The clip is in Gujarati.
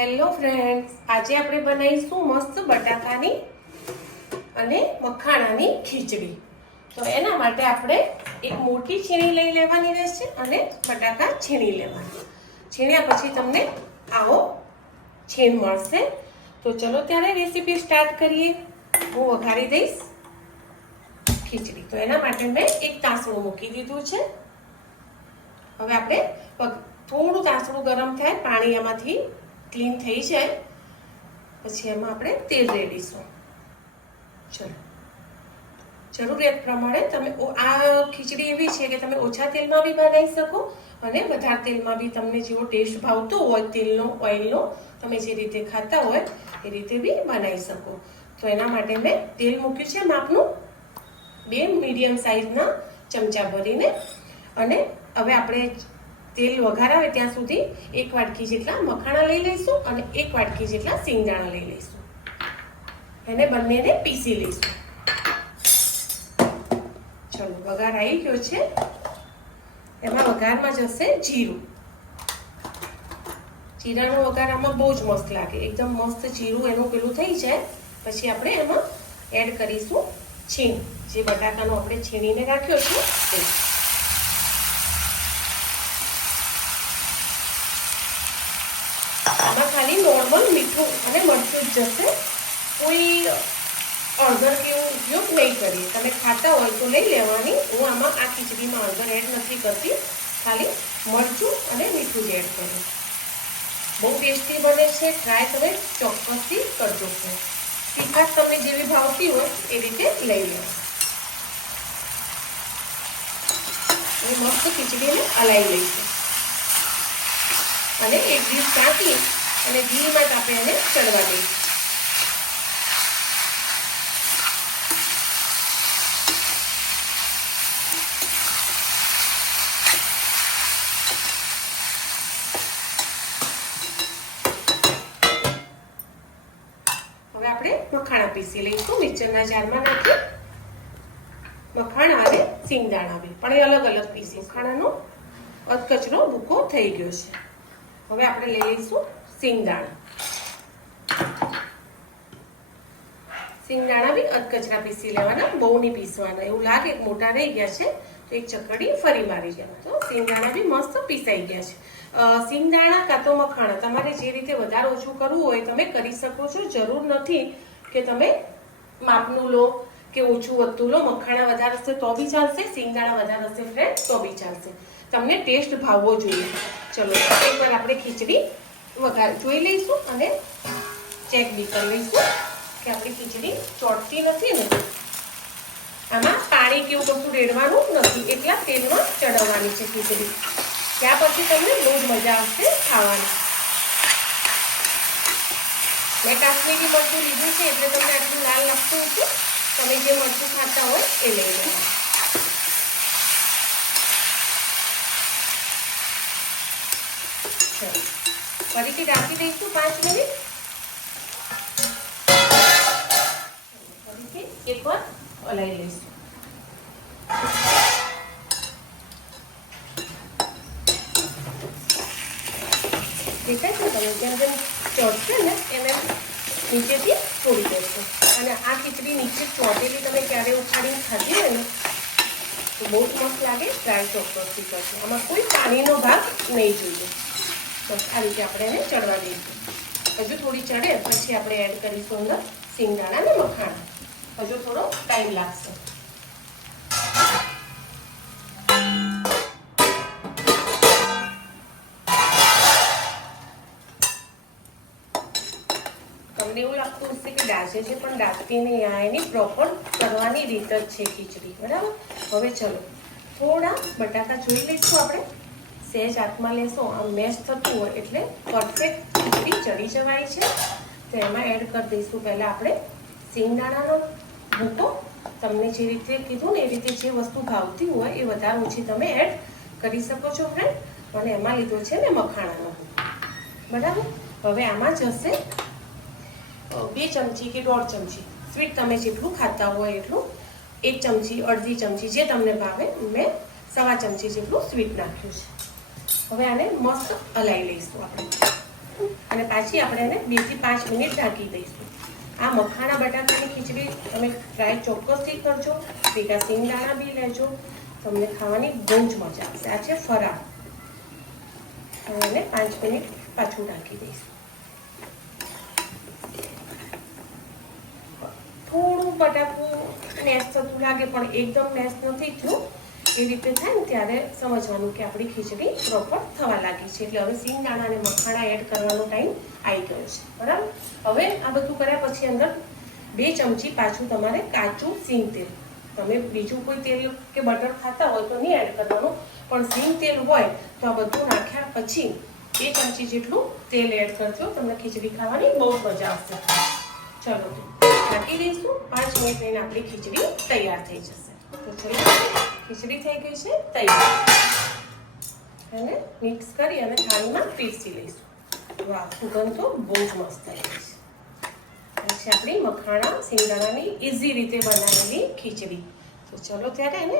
હેલો ફ્રેન્ડ્સ આજે આપણે બનાવીશું મસ્ત બટાકાની અને મખાણાની ખીચડી. તો એના માટે આપણે એક મોટી છીણી લઈ લેવાની રહેશે અને બટાકા છીણી લેવાના. છીણ્યા પછી તમને આવો છીણ મળશે. તો ચલો ત્યારે રેસીપી સ્ટાર્ટ કરીએ. હું વઘારી દઈશ ખીચડી. તો એના માટે મેં એક તાસણું મૂકી દીધું છે. હવે આપણે થોડું તાસણું ગરમ થાય, પાણી એમાંથી ક્લીન થઈ જાય. પછી એમાં આપણે તેલ રેડીશું ચલો. જરૂરિયાત પ્રમાણે તમે આ ખીચડી એવી છે કે તમે ઓછા તેલમાં બી બનાવી શકો અને વધારે તેલમાં બી તમને જેવો ટેસ્ટ ભાવતો હોય તેલનો ઓઇલનો તમે જે રીતે ખાતા હોય એ રીતે બી બનાવી શકો. તો એના માટે મેં તેલ મૂક્યું છે માપનું. બે મીડિયમ સાઇઝના ચમચા ભરીને. અને હવે આપણે તેલ વઘાર આવે ત્યાં સુધી એક વાટકી જેટલા મખાણા લઈ લઈશું અને એક વાટકી જેટલા સિંગદાણા લઈ લઈશું. એને બંનેને પીસી લઈશું. ચલો, વઘાર આવી ગયો છે. એમાં વઘારમાં જશે જીરું. જીરાનો વઘાર આમાં બહુ જ મસ્ત લાગે. એકદમ મસ્ત જીરું એનું પેલું થઈ જાય. પછી આપણે એમાં એડ કરીશું છીણ. જે બટાકાનો આપણે છીણીને રાખ્યો છે તે આમાં ખાલી નોર્મલ મીઠું અને મરચું જ જશે. કોઈ અળગર કે એવું ઉપયોગ નહીં કરીએ. તમે ખાતા હોય તો લઈ લેવાની. હું આમાં આ ખીચડીમાં અળગર એડ નથી કરતી. ખાલી મરચું અને મીઠું જ એડ કરું. બહુ ટેસ્ટી બને છે. ટ્રાય તમે ચોક્કસથી કરજો છે તીખાશ તમને જેવી ભાવતી હોય એ રીતે લઈ લેવા એ મસ્ત ખીચડીને હલાવી લઈશું. અને એક દિવસ કાઢી અને ઘીમાં આપણે એને ચડવા આપણે મખાણા પીસી લઈશું, મિક્સરના જારમાં નાખી. મખાણા અને સિંગદાણા બી, પણ એ અલગ અલગ પીસી. મખાણાનો અધકચરો ભૂકો થઈ ગયો છે. હવે આપણે લઈ લઈશું સિંગદાણા. સિંગદાણા બી અધકચરા પીસી લેવાના બહુ નહીં પીસવાના. એવું લાગે મોટા રહી ગયા છે, તો એક ચકડી ફરી મારી ગયા. તો સિંગદાણા બી મસ્ત પીસાઈ ગયા છે. સિંગદાણા કાં તો મખાણા. તમારે જે રીતે વધારે ઓછું કરવું હોય, તમે કરી શકો છો. જરૂર નથી કે તમે માપનું લો કે ઓછું વધતું લો. મખાણા વધારે હશે તો બી ચાલશે, સિંગદાણા વધારે હશે ફ્રેન્ડ તો બી ચાલશે. તમને ટેસ્ટ ભાવવો જોઈએ. ચલો એકવાર આપણે ખીચડી વઘાર જોઈ લઈશું અને ચેક બી કરી લઈશું કે આપણી ખીચડી ચોટતી નથી ને. આમાં પાણી કેવું કશું રેડવાનું નથી, એટલા તેલમાં ચડવવાની છે ખીચડી. ત્યાં પછી તમને બહુ જ મજા આવશે ખાવાની. મેં કાશ્મીરી મરચું લીધું છે, એટલે તમને આટલું લાલ લાગતું હતું તમે જે મરચું ખાતા હોય એ લઈ લેવાનું ચલો. ફરીથી ઢાંકી દઈશું પાંચ મિનિટ ફરીથી એકવાર હલાવી લઈશું દેખાય છે તમે જેમ જેમ ચોટશે ને એમ એમ નીચેથી છોડી દેશો અને આ ખીચડી નીચે ચોટેલી તમે ક્યારે ઉખાડીને ખાધી હોય ને તો બહુ જ મસ્ત લાગે ટ્રાય ચોક્કસથી કરજો આમાં કોઈ પાણીનો ભાગ નહીં જોઈએ બસ આ રીતે આપણે એને ચડવા દઈશું. હજુ થોડી ચડે, પછી આપણે એડ કરીશું અંદર સિંગદાણા અને મખાણા. હજુ થોડો ટાઈમ લાગશે. તમને એવું લાગતું હશે કે દાજે છે, પણ ડાકતી નહીં, આ એની પ્રોપર કરવાની રીત જ છે ખીચડી. બરાબર? હવે ચલો, થોડા બટાકા જોઈ લઈશું આપણે. સહેજ હાથમાં લેશો આમ મેશ થતું હોય એટલે પરફેક્ટ ખીચડી ચડી જવાય છે. તો એમાં એડ કરી દઈશું. પહેલાં આપણે સિંગદાણાનો ભૂકો તમને જે રીતે કીધું ને એ રીતે જે વસ્તુ ભાવતી હોય એ વધારે ઓછી તમે એડ કરી શકો છો ફ્રેન્ડ અને એમાં લીધો છે ને મખાણાનો બરાબર? હવે આમાં જશે બે ચમચી કે દોઢ ચમચી. સ્વીટ તમે જેટલું ખાતા હોય એટલું એક ચમચી, અડધી ચમચી જે તમને ભાવે, મેં સવા ચમચી જેટલું સ્વીટ નાખ્યું છે. હવે આને મસ્ત હલાવી લઈશું આપણે. અને પાછી આપણે એને બેથી પાંચ મિનિટ ઢાંકી દઈશું. આ મખાણા બટાકાની ખીચડી તમે ટ્રાય ચોક્કસથી કરજો. ભેગા સિંગદાણા બી લેજો. તમને ખાવાની બહુ જ મજા આવશે. આ છે ફરાળ. હવે એને પાંચ મિનિટ પાછું ઢાંકી દઈશું. થોડું બટાકું નેસ થતું લાગે, પણ એકદમ નેસ નથી થયું એ રીતે થાય ને ત્યારે સમજવાનું કે આપણી ખીચડી પ્રોપર થવા લાગી છે. એટલે હવે સિંગદાણા અને મખાણા એડ કરવાનો ટાઈમ આવી ગયો છે. બરાબર? હવે આ બધું કર્યા પછી અંદર બે ચમચી પાછું તમારે કાચું સિંગ તેલ. તમે બીજું કોઈ તેલ કે બટર ખાતા હોય તો નહીં એડ કરવાનું. પણ સિંગ તેલ હોય તો આ બધું નાખ્યા પછી બે ચમચી જેટલું તેલ એડ કરજો. તમને ખીચડી ખાવાની બહુ મજા આવશે. ચલો ઢાંકી દઈશું. પાંચ મિનિટ લઈને આપણી ખીચડી તૈયાર થઈ જશે. ખીચડી થઈ ગઈ છે, તૈયાર. અને મિક્સ કરી અને થાળીમાં પીસી લઈશું. વાહ, સુગંધ તો બહુ જ મસ્ત થઈ છે. પછી આપણી મખાણા સિંગદાણાની ઇઝી રીતે બનાવેલી ખીચડી. તો ચલો ત્યારે એને